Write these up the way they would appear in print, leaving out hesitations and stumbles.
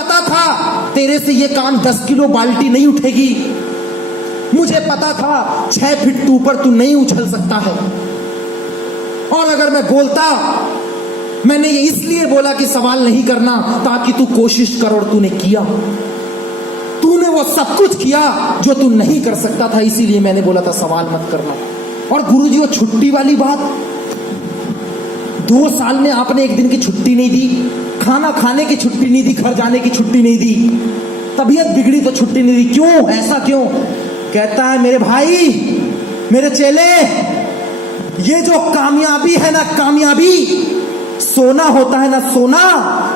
पता था तेरे से ये काम 10 किलो बाल्टी नहीं उठेगी। मुझे पता था 6 फीट तू ऊपर तू नहीं उछल सकता है। और अगर मैं बोलता, मैंने ये इसलिए बोला कि सवाल नहीं करना ताकि तू कोशिश कर, और तूने किया। तूने वो सब कुछ किया जो तू नहीं कर सकता था, इसीलिए मैंने बोला था सवाल मत करना। और गुरुजी वो छुट्टी वाली बात, 2 साल में आपने एक दिन की छुट्टी नहीं दी, खाना खाने की छुट्टी नहीं दी, घर जाने की छुट्टी नहीं दी, तबीयत बिगड़ी तो छुट्टी नहीं दी। क्यों? ऐसा क्यों? कहता है मेरे भाई, मेरे चेले, ये जो कामयाबी है ना, कामयाबी सोना होता है ना, सोना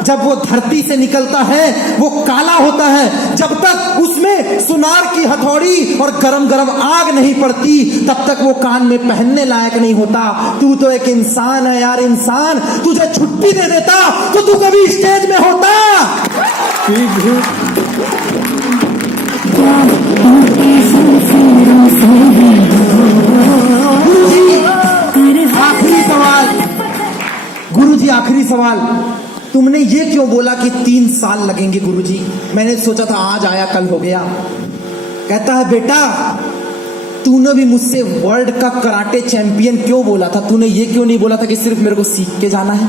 जब वो धरती से निकलता है वो काला होता है। जब तक उसमें सुनार की हथौड़ी और गरम गरम आग नहीं पड़ती तब तक वो कान में पहनने लायक नहीं होता। तू तो एक इंसान है यार, इंसान। तुझे छुट्टी दे देता तो तू कभी स्टेज में होता। आखिरी सवाल गुरुजी, आखिरी सवाल, तुमने ये क्यों बोला कि 3 साल लगेंगे गुरुजी? मैंने सोचा था आज आया कल हो गया। कहता है बेटा, तूने भी मुझसे वर्ल्ड का कराटे चैंपियन क्यों बोला था? तूने ये क्यों नहीं बोला था कि सिर्फ मेरे को सीख के जाना है?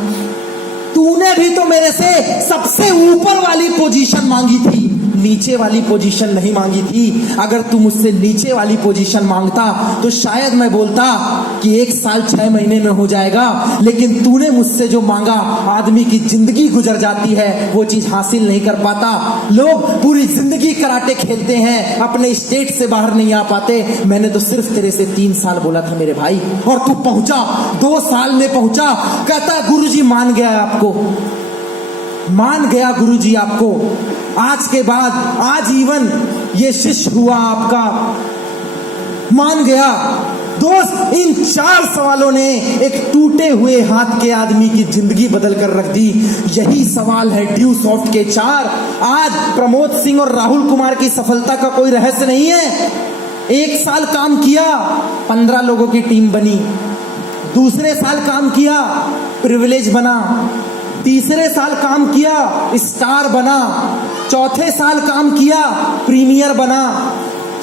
तूने भी तो मेरे से सबसे ऊपर वाली पोजीशन मांगी थी, नीचे वाली पोजीशन नहीं मांगी थी। अगर तू मुझसे नीचे वाली पोजीशन मांगता तो शायद मैं बोलता कि 1 साल 6 महीने में हो जाएगा, लेकिन तूने मुझसे जो मांगा, आदमी की जिंदगी गुजर जाती है, वो चीज हासिल नहीं कर पाता। लोग पूरी जिंदगी कराटे खेलते हैं, अपने स्टेट से बाहर नहीं आ पाते। मैंने तो सिर्फ तेरे से 3 साल बोला था मेरे भाई, और तू पहुंचा 2 साल में पहुंचा। कहता गुरुजी मान गया आपको, मान गया गुरुजी आपको। आज के बाद आजीवन ये शिष्य हुआ आपका, मान गया। दोस्त, इन 4 सवालों ने एक टूटे हुए हाथ के आदमी की जिंदगी बदल कर रख दी। यही सवाल है ड्यू सॉफ्ट के 4। आज प्रमोद सिंह और राहुल कुमार की सफलता का कोई रहस्य नहीं है। 1 साल काम किया, 15 लोगों की टीम बनी। दूसरे साल काम किया, प्रिविलेज बना। तीसरे साल काम किया, स्टार बना। चौथे साल काम किया, प्रीमियर बना।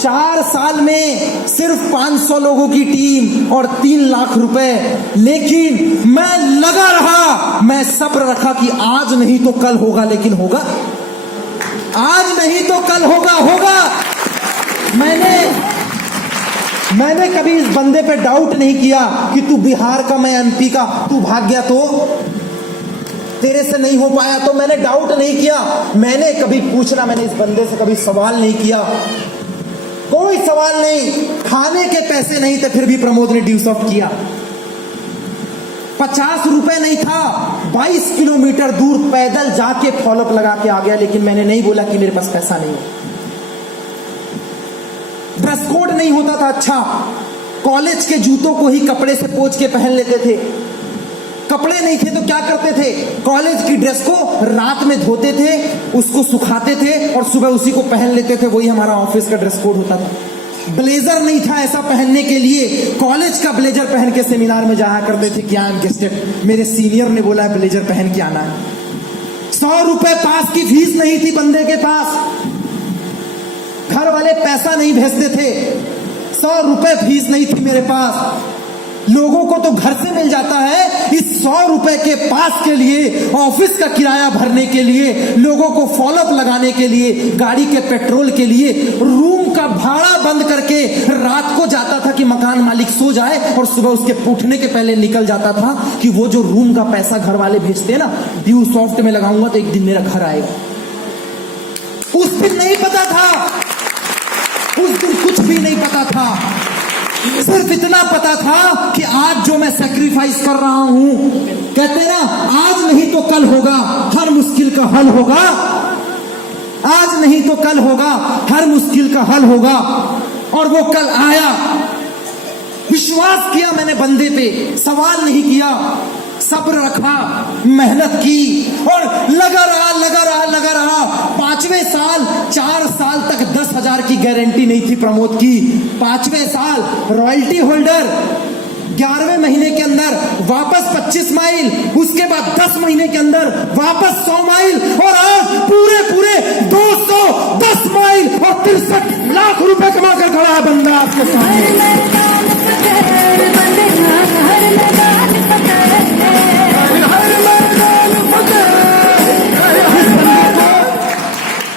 4 साल में सिर्फ 500 लोगों की टीम और 3 लाख रुपए। लेकिन मैं लगा रहा, मैं सब्र रखा कि आज नहीं तो कल होगा, लेकिन होगा। आज नहीं तो कल होगा, होगा। मैंने कभी इस बंदे पे डाउट नहीं किया कि तू बिहार का, मैं एमपी का, तू भाग गया तो तेरे से नहीं हो पाया, तो मैंने डाउट नहीं किया। मैंने कभी पूछना, मैंने इस बंदे से कभी सवाल नहीं किया, कोई सवाल नहीं। खाने के पैसे नहीं थे फिर भी प्रमोद ने ड्यू सॉफ्ट किया। 50 रुपए नहीं था, 22 किलोमीटर दूर पैदल जाके फॉलोअप लगा के आ गया। लेकिन मैंने नहीं बोला कि मेरे पास पैसा नहीं है। ड्रेस कोड नहीं होता था अच्छा, कॉलेज के जूतों को ही कपड़े से पोंछ के पहन लेते थे। कपड़े नहीं थे तो क्या करते थे? कॉलेज की ड्रेस को रात में धोते थे, उसको सुखाते थे और सुबह उसी को पहन लेते थे। वही हमारा ऑफिस का ड्रेस कोड होता था। ब्लेजर नहीं था ऐसा पहनने के लिए, कॉलेज का ब्लेजर पहन के सेमिनार में जाया करते थे। क्या गेस्टेड, मेरे सीनियर ने बोला है ब्लेजर पहन के आना है। 100 रुपए पास की फीस नहीं थी बंदे के पास, घर वाले पैसा नहीं भेजते थे। 100 रुपए फीस नहीं थी मेरे पास। लोगों को तो घर से मिल जाता है, इस 100 रुपए के पास के लिए, ऑफिस का किराया भरने के लिए, लोगों को फॉलोअप लगाने के लिए, गाड़ी के पेट्रोल के लिए, रूम का भाड़ा बंद करके रात को जाता था कि मकान मालिक सो जाए और सुबह उसके उठने के पहले निकल जाता था कि वो जो रूम का पैसा घर वाले भेजते हैं ना, ड्यू सॉफ्ट में लगाऊंगा तो एक दिन मेरा घर आएगा। उस दिन नहीं पता था, उस दिन कुछ भी नहीं पता था। सिर्फ इतना पता था कि आज जो मैं सैक्रिफाइस कर रहा हूं, कहते ना आज नहीं तो कल होगा, हर मुश्किल का हल होगा। आज नहीं तो कल होगा, हर मुश्किल का हल होगा। और वो कल आया। विश्वास किया मैंने बंदे पे, सवाल नहीं किया, सब्र रखा, मेहनत की और लगा रहा। 5वें साल, 4 साल तक 10,000 की गारंटी नहीं थी प्रमोद की। 5वें साल रॉयल्टी होल्डर, 11वें महीने के अंदर वापस 25 माइल, उसके बाद 10 महीने के अंदर वापस 100 माइल, और आज पूरे करूंगा आपके सामने।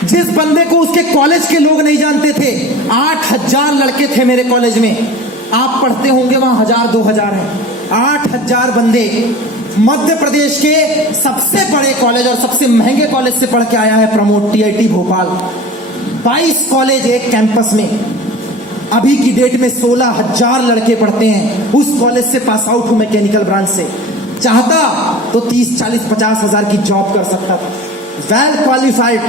जिस बंदे को उसके कॉलेज के लोग नहीं जानते थे, 8,000 लड़के थे मेरे कॉलेज में। आप पढ़ते होंगे वहां 1,000 2,000 हैं। 8,000 बंदे मध्य प्रदेश के सबसे बड़े कॉलेज और सबसे महंगे कॉलेज से पढ़ के आया है प्रमोद, TIT भोपाल। 22 कॉलेज एक कैंपस में। अभी की डेट में 16,000 लड़के पढ़ते हैं। उस कॉलेज से पास आउट हूं मैकेनिकल ब्रांच से। चाहता तो 30, 40, 50 हजार की जॉब कर सकता था। वेल क्वालिफाइड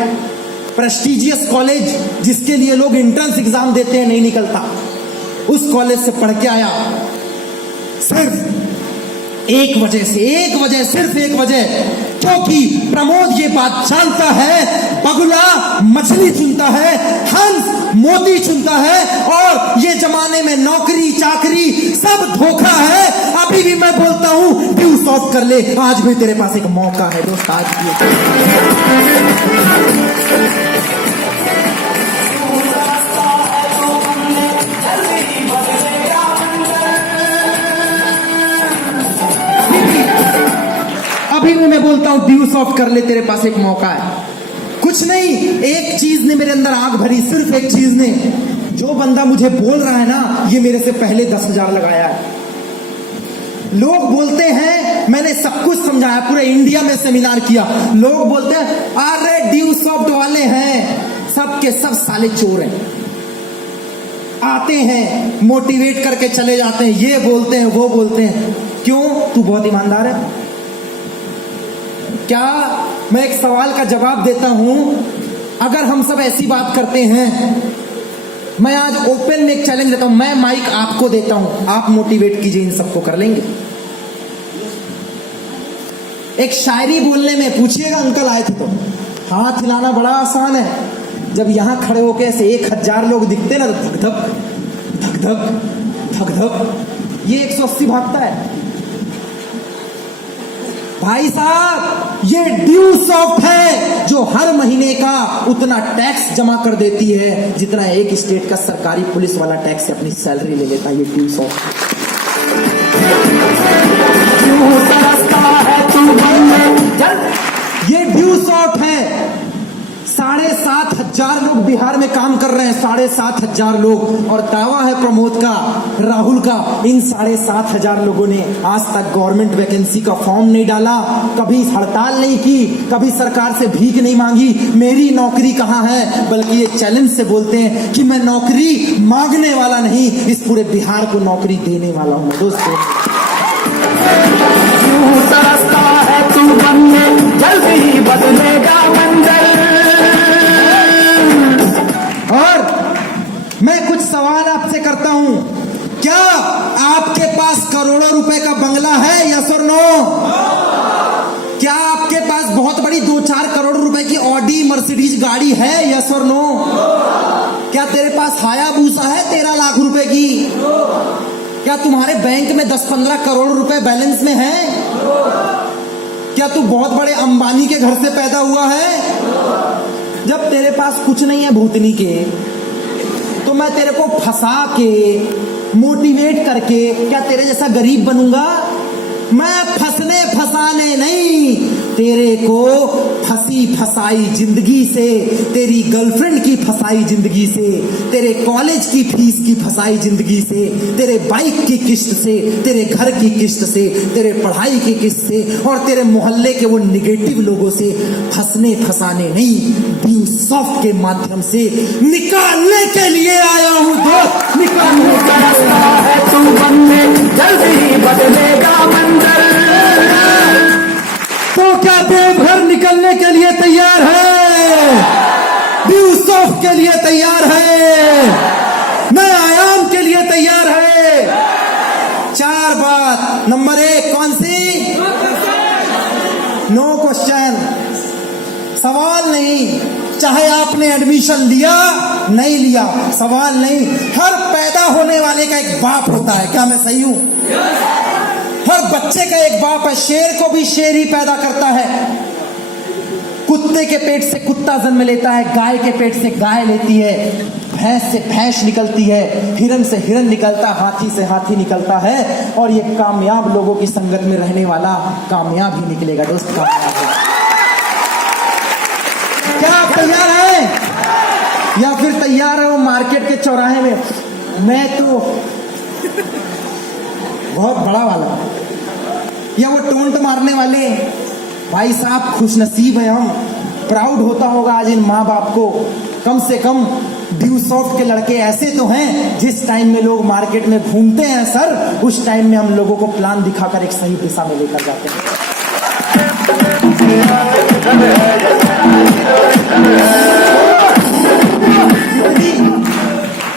प्रेस्टिजियस कॉलेज जिसके लिए लोग एंट्रेंस एग्जाम देते हैं, नहीं निकलता। उस कॉलेज से पढ़ के आया सिर्फ एक वजह से, सिर्फ एक वजह, क्योंकि प्रमोद ये बात जानता है, बगुला मछली चुनता है, हंस मोती चुनता है, और ये जमाने में नौकरी चाकरी सब धोखा है। अभी भी मैं बोलता हूं ड्यू सॉफ्ट कर ले, आज भी तेरे पास एक मौका है दोस्त। आज भी मैं बोलता हूं ड्यू सॉफ्ट कर ले, तेरे पास एक मौका है। कुछ नहीं, एक चीज ने मेरे अंदर आग भरी, सिर्फ एक चीज ने। जो बंदा मुझे बोल रहा है ना, ये मेरे से पहले 10,000 लगाया है। लोग बोलते हैं, मैंने सब कुछ समझाया, पूरे इंडिया में सेमिनार किया। लोग बोलते हैं अरे ड्यू सॉफ्ट वाले हैं, सब के सब साले चोर हैं। आते हैं मोटिवेट करके चले जाते हैं, ये बोलते हैं वो बोलते हैं। क्यों? तू बहुत ईमानदार है क्या? मैं एक सवाल का जवाब देता हूं। अगर हम सब ऐसी बात करते हैं, मैं आज ओपन में एक चैलेंज देता हूं, मैं माइक आपको देता हूं, आप मोटिवेट कीजिए, इन सबको कर लेंगे। एक शायरी बोलने में, पूछिएगा अंकल आए थे तो, हाथ हिलाना बड़ा आसान है। जब यहां खड़े होकर ऐसे 1,000 लोग दिखते ना, तो धक धक धक धक धक धक, ये 180 भागता है। भाई साहब, ये ड्यू सॉफ्ट है जो हर महीने का उतना टैक्स जमा कर देती है जितना एक स्टेट का सरकारी पुलिस वाला टैक्स से अपनी सैलरी ले लेता है। ये ड्यू सॉफ्ट ये ड्यू सॉफ्ट है। 7,500 लोग बिहार में काम कर रहे हैं, 7,500 लोग, और दावा है प्रमोद का, राहुल का, इन 7,500 लोगों ने आज तक गवर्नमेंट वैकेंसी का फॉर्म नहीं डाला, कभी हड़ताल नहीं की, कभी सरकार से भीख नहीं मांगी, मेरी नौकरी कहां है, बल्कि ये चैलेंज से बोलते हैं कि मैं नौकरी मांगने वाला नहीं, इस पूरे बिहार को नौकरी देने वाला हूं। दोस्तों, तू बनने जल्दी ही बदलेगा मंजिल। और मैं कुछ सवाल आपसे करता हूं, क्या आपके पास करोड़ों रुपए का बंगला है? यस और नो? क्या आपके पास बहुत बड़ी 2-4 करोड़ रुपए की ऑडी मर्सिडीज गाड़ी है? यस और नो? क्या तेरे पास हायाबूसा है 13 लाख रुपए की? क्या तुम्हारे बैंक में 10-15 करोड़ रुपए बैलेंस में है? क्या तू बहुत बड़े अंबानी के घर से पैदा हुआ है? जब तेरे पास कुछ नहीं है भूतनी के, तो मैं तेरे को फंसा के मोटिवेट करके क्या तेरे जैसा गरीब बनूंगा? मैं फंसने फंसाने नहीं, तेरे को फंसी फसाई जिंदगी से, तेरी गर्लफ्रेंड की फसाई जिंदगी से, तेरे कॉलेज की फीस की फसाई जिंदगी से, तेरे बाइक की किस्त से, तेरे घर की किस्त से, तेरे पढ़ाई की किस्त से, और तेरे मोहल्ले के वो निगेटिव लोगों से फंसने फंसाने नहीं, ड्यू सॉफ्ट के माध्यम से निकालने के लिए आया हूं। दोस्त, निकालने का रास्ता है तू बनने जल्दी बदलेगा मंजिल। तो क्या देवघर निकलने के लिए तैयार है? ड्यू सॉफ्ट के लिए तैयार है? नए आयाम के लिए तैयार है? 4 बात। नंबर 1 कौन सी? नो क्वेश्चन, सवाल नहीं। चाहे आपने एडमिशन लिया नहीं लिया, सवाल नहीं। हर पैदा होने वाले का एक बाप होता है, क्या मैं सही हूं? हर बच्चे का एक बाप है, शेर को भी शेर ही पैदा करता है। कुत्ते के पेट से कुत्ता जन्म लेता है, गाय के पेट से गाय लेती है, भैंस से भैंस निकलती है, हिरन से हिरन निकलता, हाथी से हाथी निकलता है। और ये कामयाब लोगों की संगत में रहने वाला कामयाब ही निकलेगा दोस्त, कामयाब है। क्या आप तैयार हैं या फिर तैयार है वो मार्केट के चौराहे में? मैं तो बहुत बड़ा वाला, या वो टोंट मारने वाले? भाई साहब खुशनसीब है हम, प्राउड होता होगा आज इन माँ बाप को। कम से कम ड्यूसॉफ्ट के लड़के ऐसे तो हैं जिस टाइम में लोग मार्केट में घूमते हैं सर, उस टाइम में हम लोगों को प्लान दिखाकर एक सही दिशा में लेकर जाते हैं।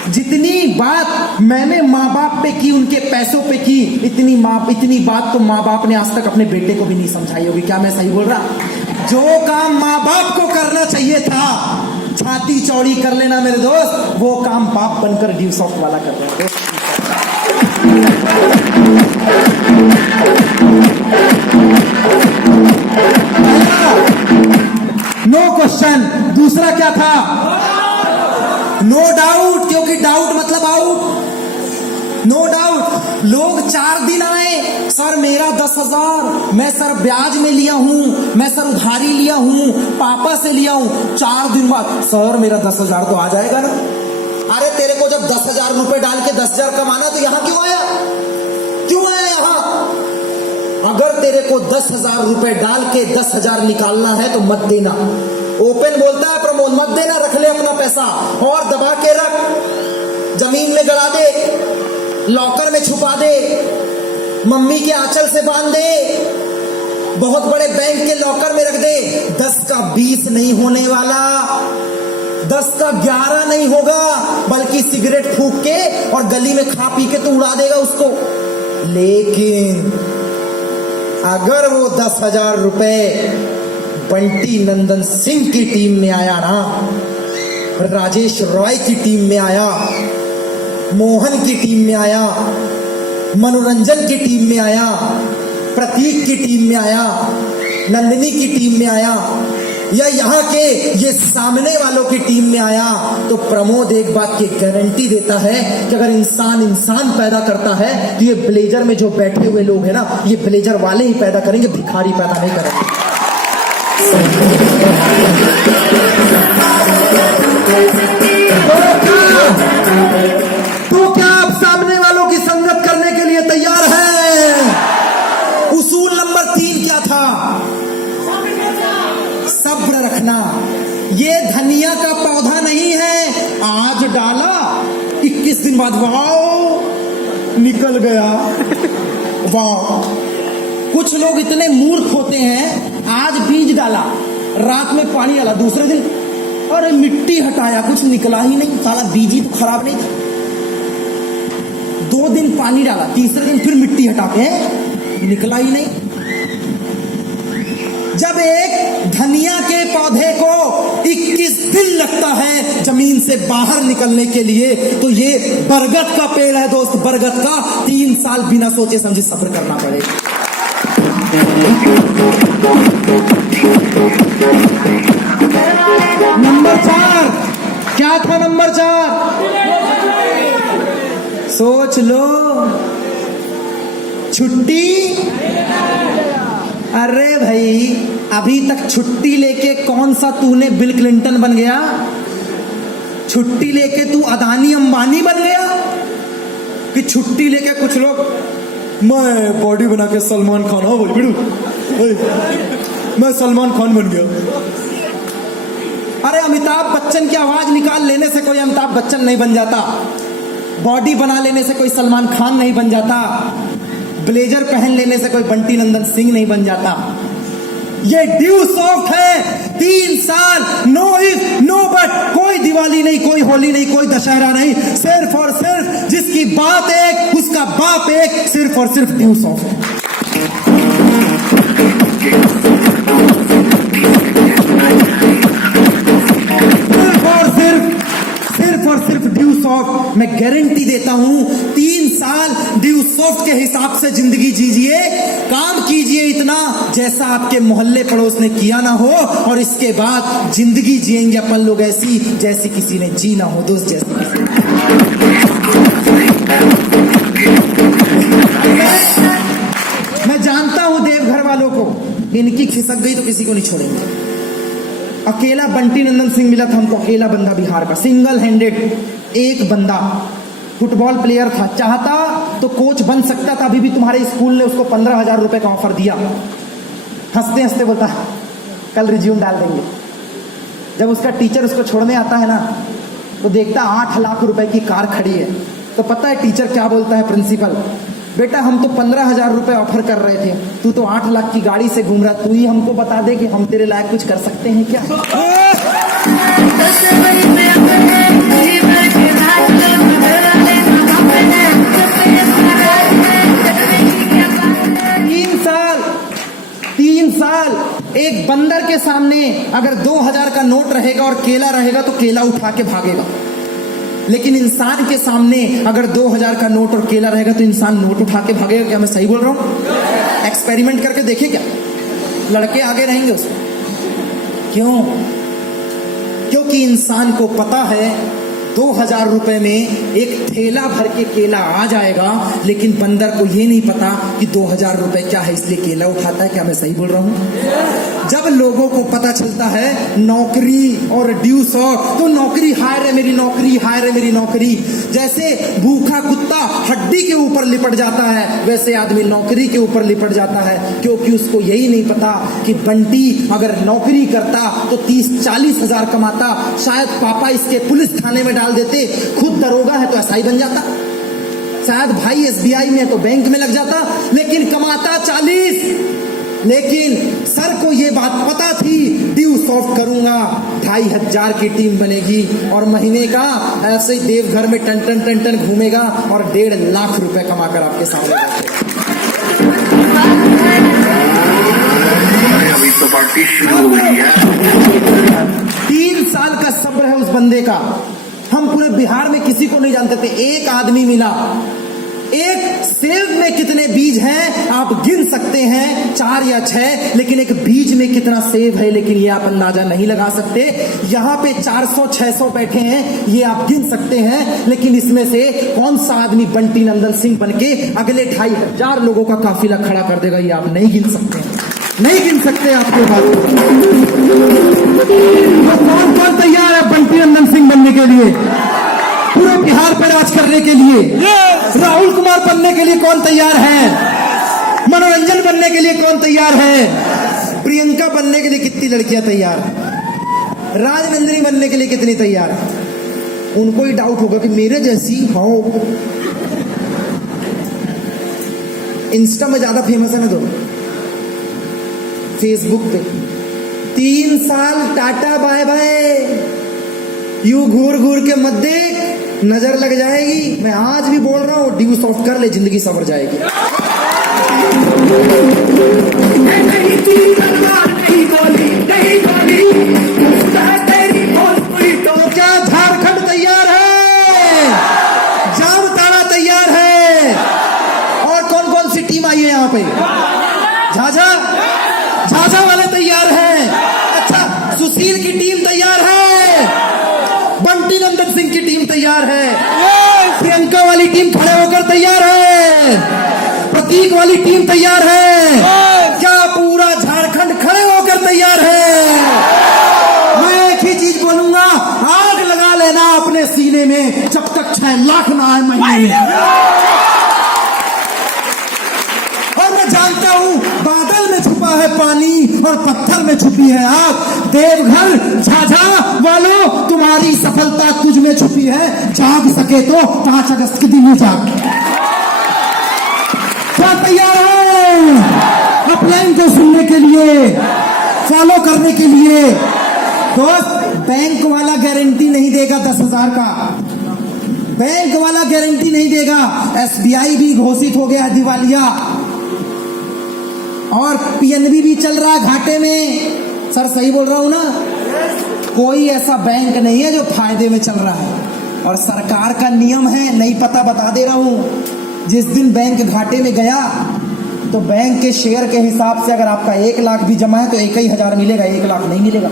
जितनी बात मैंने माँ बाप पे की, उनके पैसों पे की, इतनी बात तो माँ बाप ने आज तक अपने बेटे को भी नहीं समझाई होगी। क्या मैं सही बोल रहा? जो काम माँ बाप को करना चाहिए था, छाती चौड़ी कर लेना मेरे दोस्त, वो काम बाप बनकर ड्यूसॉफ्ट वाला कर रहे हैं दोस्त। No question. दूसरा क्या था? नो डाउट, क्योंकि डाउट मतलब आउट। No doubt. लोग 4 दिन आए, सर मेरा 10,000 मैं सर ब्याज में लिया हूं, मैं सर उधारी लिया हूं, पापा से लिया हूं। 4 दिन बाद सर मेरा 10,000 तो आ जाएगा ना। अरे तेरे को जब 10,000 रुपए डाल के 10,000 कमाना तो यहां क्यों आया? क्यों आया यहां? अगर तेरे को 10,000 रुपए डाल के 10,000 निकालना है तो मत देना। ओपन बोलता है प्रमोद, मत देना, रख ले अपना पैसा और दबा के रख, जमीन में गड़ा दे, लॉकर में छुपा दे, मम्मी के आंचल से बांध दे, बहुत बड़े बैंक के लॉकर में रख दे। 10 का 20 नहीं होने वाला, 10 का 11 नहीं होगा, बल्कि सिगरेट फूंक के और गली में खा पी के तो उड़ा देगा उसको। लेकिन अगर वो 10,000 रुपए बंटी नंदन सिंह की टीम में आया ना, राजेश रॉय की टीम में आया, मोहन की टीम में आया, मनोरंजन की टीम में आया, प्रतीक की टीम में आया, नंदिनी की टीम में आया, या यहाँ के ये सामने वालों की टीम में आया, तो प्रमोद एक बात की गारंटी देता है कि अगर इंसान पैदा करता है तो ये ब्लेजर में जो बैठे हुए लोग हैं ना, ये ब्लेजर वाले ही पैदा करेंगे, भिखारी पैदा नहीं करेंगे। तो क्या आप सामने वालों की संगत करने के लिए तैयार हैं? उसूल नंबर 3 क्या था? सब्र रखना। ये धनिया का पौधा नहीं है, आज डाला 21 दिन बाद वाह निकल गया, वाह। कुछ लोग इतने मूर्ख होते हैं, आज बीज डाला, रात में पानी डाला, दूसरे दिन अरे मिट्टी हटाया, कुछ निकला ही नहीं, साला बीज ही तो खराब नहीं था। 2 दिन पानी डाला, तीसरे दिन फिर मिट्टी हटाते हैं, निकला ही नहीं। जब एक धनिया के पौधे को 21 दिन लगता है जमीन से बाहर निकलने के लिए, तो ये बरगद का पेड़ है दोस्त, बरगद का 3 साल बिना सोचे समझे सब्र करना पड़ेगा। नंबर 4 क्या था? नंबर 4 सोच लो, छुट्टी। अरे भाई अभी तक छुट्टी लेके कौन सा तूने बिल क्लिंटन बन गया? छुट्टी लेके तू अदानी अंबानी बन गया? कि छुट्टी लेके कुछ लोग मैं बॉडी बना के सलमान खान, हाँ बोल बिड़ू मैं सलमान खान बन गया। अरे अमिताभ बच्चन की आवाज निकाल लेने से कोई अमिताभ बच्चन नहीं बन जाता, बॉडी बना लेने से कोई सलमान खान नहीं बन जाता, ब्लेजर पहन लेने से कोई बंटी नंदन सिंह नहीं बन जाता। ये ड्यूसॉफ्ट है, 3 साल, नो इफ नो बट, कोई दिवाली नहीं, कोई होली नहीं, कोई दशहरा नहीं, सिर्फ और सिर्फ जिसकी बात एक, उसका बाप एक, सिर्फ और सिर्फ ड्यूसॉफ्ट। सिर्फ और सिर्फ ड्यूसॉफ्ट। मैं गारंटी देता हूं 3 साल साल ड्यू सॉफ्ट के हिसाब से जिंदगी जीजिए, काम कीजिए इतना जैसा आपके मोहल्ले पड़ोस ने किया ना हो, और इसके बाद जिंदगी जिएंगे अपन लोग ऐसी जैसी किसी ने जी ना हो। दोस्त जैसी मैं जानता हूं देवघर वालों को, इनकी खिसक गई तो किसी को नहीं छोड़ेंगे। अकेला बंटी नंदन सिंह मिला था हमको, अकेला बंदा बिहार का, सिंगल हैंडेड एक बंदा, फुटबॉल प्लेयर था, चाहता तो कोच बन सकता था। अभी भी तुम्हारे स्कूल ने उसको 15,000 रुपए का ऑफर दिया। हंसते हंसते बोलता कल रिज्यूम डाल देंगे। जब उसका टीचर उसको छोड़ने आता है ना, तो देखता 8 लाख रुपए की कार खड़ी है, तो पता है टीचर क्या बोलता है, प्रिंसिपल, बेटा हम तो 15,000 रुपए ऑफर कर रहे थे, तू तो 8 लाख की गाड़ी से घूम रहा, तू ही हमको बता दे कि हम तेरे लायक कुछ कर सकते हैं क्या। 3 साल एक बंदर के सामने अगर 2,000 का नोट रहेगा और केला रहेगा तो केला उठा के भागेगा, लेकिन इंसान के सामने अगर 2,000 का नोट और केला रहेगा तो इंसान नोट उठा के भागेगा। क्या मैं सही बोल रहा हूं? एक्सपेरिमेंट करके देखे क्या, लड़के आगे रहेंगे उसमें। क्यों? क्योंकि इंसान को पता है 2,000 रुपए में एक थैला भर के केला आ जाएगा, लेकिन बंदर को ये नहीं पता कि 2,000 रुपए क्या है, इसलिए केला उठाता है। क्या मैं सही बोल रहा हूं? जब लोगों को पता चलता है नौकरी और ड्यू सॉफ्ट, तो नौकरी हाय रे मेरी नौकरी, हाय रे मेरी नौकरी। जैसे भूखा कुत्ता हड्डी के ऊपर लिपट जाता है, वैसे आदमी नौकरी के ऊपर लिपट जाता है, क्योंकि उसको यही नहीं पता कि बंटी अगर नौकरी करता तो 30-40 हजार कमाता, शायद पापा इसके पुलिस थाने में डाल देते, खुद दरोगा है तो एसआई बन जाता, शायद भाई एसबीआई में है तो बैंक में लग जाता, लेकिन कमाता 40। लेकिन सर को ये बात पता थी, ड्यू सॉफ्ट करूंगा 2,500 की टीम बनेगी और महीने का ऐसे ही देवघर में टन टन टन टन घूमेगा और 1.5 लाख रुपए कमाकर आपके सामने। अभी तो पार्टी शुरू हो गई है। 3 साल का सब्र है उस बंदे का। हम पूरे बिहार में किसी को नहीं जानते थे, एक आदमी मिला। एक सेब में कितने बीज हैं आप गिन सकते हैं, 4 या 6, लेकिन एक बीज में कितना सेब है लेकिन ये आप अंदाजा नहीं लगा सकते। यहाँ पे 400-600 बैठे हैं, ये आप गिन सकते हैं, लेकिन इसमें से कौन सा आदमी बंटी नंदन सिंह बनके अगले 2,500 लोगों का काफिला खड़ा कर देगा, ये आप नहीं गिन सकते, नहीं गिन सकते। आपके पास तो कौन कौन तैयार है बंटी नंदन सिंह बनने के लिए, पूरे बिहार पर राज करने के लिए? राहुल कुमार बनने के लिए कौन तैयार है? मनोरंजन बनने के लिए कौन तैयार है? प्रियंका बनने के लिए कितनी लड़कियां तैयार? राजनंदिनी बनने के लिए कितनी तैयार? उनको ही डाउट होगा कि मेरे जैसी हो। इंस्टा में ज्यादा फेमस है ना, तो फेसबुक पे 3 साल टाटा बाय बाय, यू घूर घूर के मत देख, नजर लग जाएगी। मैं आज भी बोल रहा हूं, ड्यू सॉफ्ट कर ले, जिंदगी संवर जाएगी। तो क्या झारखंड तैयार है? जामताड़ा तैयार है? और कौन कौन सी टीम आई है यहाँ पे? झाझा वाले तैयार हैं? अच्छा, सुशील की टीम तैयार है, बंटी नंदन सिंह की टीम तैयार है, प्रियंका वाली टीम खड़े होकर तैयार है, प्रतीक वाली टीम तैयार है, क्या पूरा झारखंड खड़े होकर तैयार है? मैं एक ही चीज बोलूंगा, आग लगा लेना अपने सीने में जब तक 6 लाख ना आए महीने में। और मैं जानता हूं बादल में छुपा है पानी और पत्थर में छुपी है आग। देवघर झाझा वालों, तुम्हारी सफलता तुझ में छुपी है, जाग सके तो 5 अगस्त के दिन जाग। क्या तैयार हो अपलाइन को सुनने के लिए, फॉलो करने के लिए? दोस्त, बैंक वाला गारंटी नहीं देगा 10,000 का, बैंक वाला गारंटी नहीं देगा। एसबीआई भी घोषित हो गया दिवालिया और पीएनबी भी चल रहा है घाटे में। सर सही बोल रहा हूं ना? कोई ऐसा बैंक नहीं है जो फायदे में चल रहा है, और सरकार का नियम है, नहीं पता बता दे रहा हूं, जिस दिन बैंक घाटे में गया तो बैंक के शेयर के हिसाब से अगर आपका 1 लाख भी जमा है तो 1,000 मिलेगा, 1 लाख नहीं मिलेगा।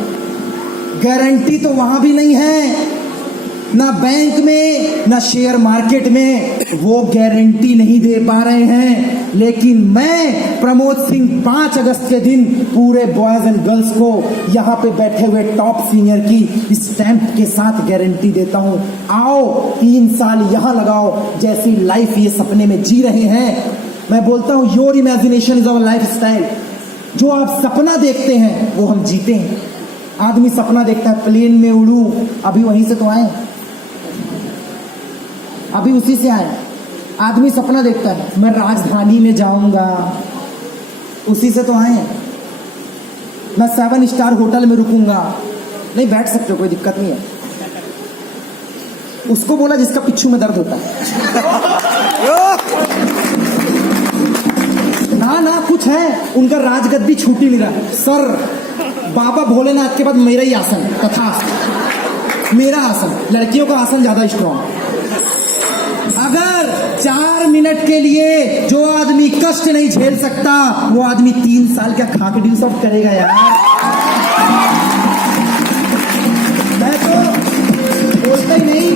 गारंटी तो वहां भी नहीं है, ना बैंक में ना शेयर मार्केट में, वो गारंटी नहीं दे पा रहे हैं। लेकिन मैं प्रमोद सिंह 5 अगस्त के दिन पूरे बॉयज एंड गर्ल्स को यहाँ पे बैठे हुए टॉप सीनियर की स्टैंप के साथ गारंटी देता हूं, आओ 3 साल यहाँ लगाओ, जैसी लाइफ ये सपने में जी रहे हैं। मैं बोलता हूं your imagination is our life style. जो आप सपना देखते हैं वो हम जीते हैं। आदमी सपना देखता है प्लेन में उड़ूं, अभी वहीं से तो आए, अभी उसी से आए। आदमी सपना देखता है मैं राजधानी में जाऊंगा, उसी से तो आए। मैं 7 स्टार होटल में रुकूंगा, नहीं बैठ सकते हो, कोई दिक्कत नहीं है। उसको बोला जिसका पिच्छू में दर्द होता है। ना कुछ है, उनका राजगद्दी छूट ही नहीं रहा। सर बाबा भोलेनाथ के बाद मेरा ही आसन, तथा मेरा आसन, लड़कियों का आसन ज्यादा स्ट्रॉन्ग। अगर 4 मिनट के लिए जो आदमी कष्ट नहीं झेल सकता, वो आदमी 3 साल का खाकड़ी सब करेगा यार। मैं तो बोलता ही नहीं,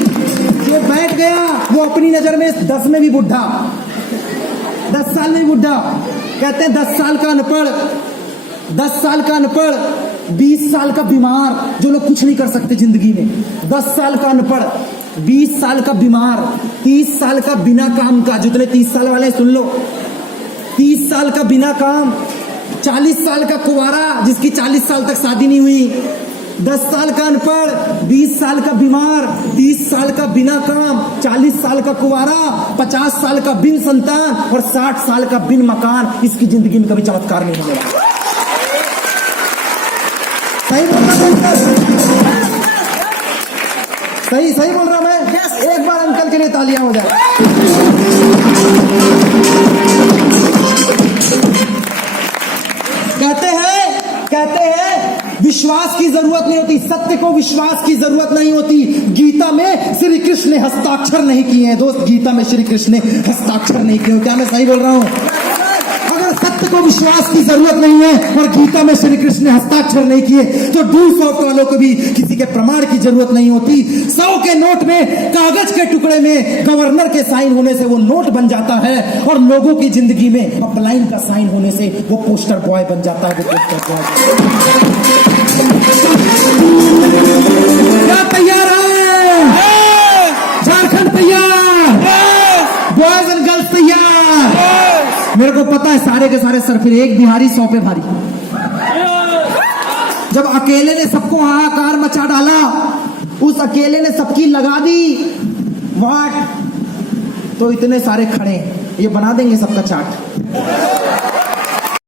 जो बैठ गया वो अपनी नजर में 10 में भी बुढ़ा, 10 साल में भी बुढ़ा। कहते हैं 10 साल का अनपढ़, 10 साल का अनपढ़, 20 साल का बीमार, जो लोग कुछ नहीं कर सकते जिंदगी में। 10 साल का अनपढ़, 20 साल का बीमार, 30 साल का बिना काम का, जितने 30 साल वाले सुन लो, 30 साल का बिना काम, 40 साल का कुंवारा जिसकी 40 साल तक शादी नहीं हुई, 10 साल का अनपढ़, 20 साल का बीमार, 30 साल का बिना काम, 40 साल का कुंवारा, 50 साल का बिन संतान और 60 साल का बिन मकान। इसकी जिंदगी में कभी चमत्कार नहीं होगा। सही बोल रहा सही बोल रहा मैं। एक बार अंकल के लिए तालियां हो जाए। कहते हैं विश्वास की जरूरत नहीं होती, सत्य को विश्वास की जरूरत नहीं होती। गीता में श्री कृष्ण ने हस्ताक्षर नहीं किए हैं दोस्त, गीता में श्री कृष्ण ने हस्ताक्षर नहीं किए। क्या मैं सही बोल रहा हूं? अगर सत्य को विश्वास की जरूरत नहीं है और गीता में श्री कृष्ण ने हस्ताक्षर नहीं किए, तो 200 वालों को भी किसी के प्रमाण की जरूरत नहीं होती। 100 के नोट में, कागज के टुकड़े में गवर्नर के साइन होने से वो नोट बन जाता है, और लोगों की जिंदगी में अपलाइन का साइन होने से वो पोस्टर बॉय बन जाता है। वो पोस्टर बॉय क्या तैयार है? झारखंड तैयार, बॉयज एंड गर्ल्स तैयार। मेरे को पता है सारे के सारे सर फिर एक बिहारी 100 पे भारी। जब अकेले ने सबको हाहाकार मचा डाला, उस अकेले ने सबकी लगा दी वाट, तो इतने सारे खड़े, ये बना देंगे सबका चाट।